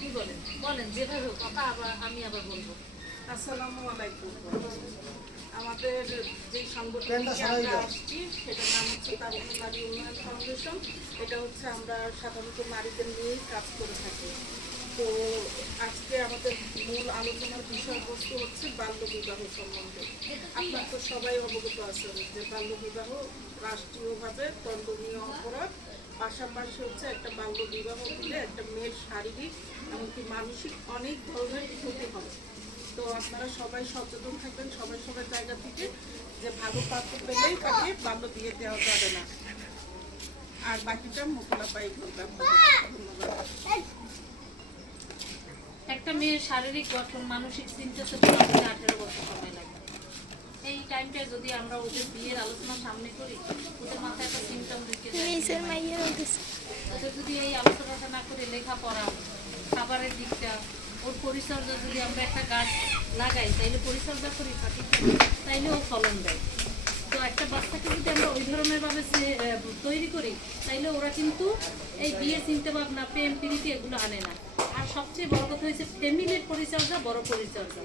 আপনি বলেন বলেন যেভাবে হোক আবার আমি আবার বলবো। আসসালামু আলাইকুম। আমাদের যে সংগঠনটি আমরা আসছি সেটার নাম হচ্ছে তারুণ্য নারী উন্নয়ন ফাউন্ডেশন। এটা হচ্ছে আমরা সাধারণত নারীদের নিয়েই কাজ করে থাকি। তো আজকে আমাদের মূল আলোচনার বিষয়বস্তু হচ্ছে বাল্যবিবাহ সম্বন্ধে। আপনার তো সবাই অবগত আছেন যে বাল্যবিবাহ রাষ্ট্রীয়ভাবে দণ্ডনীয় অপরাধ। পাশাপাশি হচ্ছে একটা বাল্যবিবাহ দিলে একটা মেয়ের শারীরিক এমনকি মানসিক অনেক ধরনের ক্ষতি হয়। তো আপনারা সবাই সচেতন থাকবেন সবাই সবার জায়গা থেকে, যে ভালো পাত্র পেলেই তাকে বাল্য বিয়ে দেওয়া যাবে না। আর বাকিটা মুকুলা পাই বলবেন। ধন্যবাদ। একটা মেয়ের শারীরিক গঠন মানসিক চিন্তা থেকে 18 বছর সময় লাগে। এই টাইমটা যদি আমরা ওদের বিয়ের আলোচনা সামনে করি, ওদের মাথায় একটা সিমটম ঢুকে যায়। ওদের যদি এই আলোচনাটা না করে লেখাপড়া, খাবারের দিকটা, ওর পরিচর্যা যদি আমরা একটা গাছ লাগাই তাইলে পরিচর্যা করি থাকি তাইলে ও ফলন দেয়। তো একটা বাচ্চাকে যদি আমরা ওই ধরনের ভাবে তৈরি করি তাইলে ওরা কিন্তু এই বিয়ে চিন্তা ভাবনা প্রেম প্রীতি এগুলো আনে না। আর সবচেয়ে বড় কথা হচ্ছে ফ্যামিলির পরিচর্যা বড় পরিচর্যা।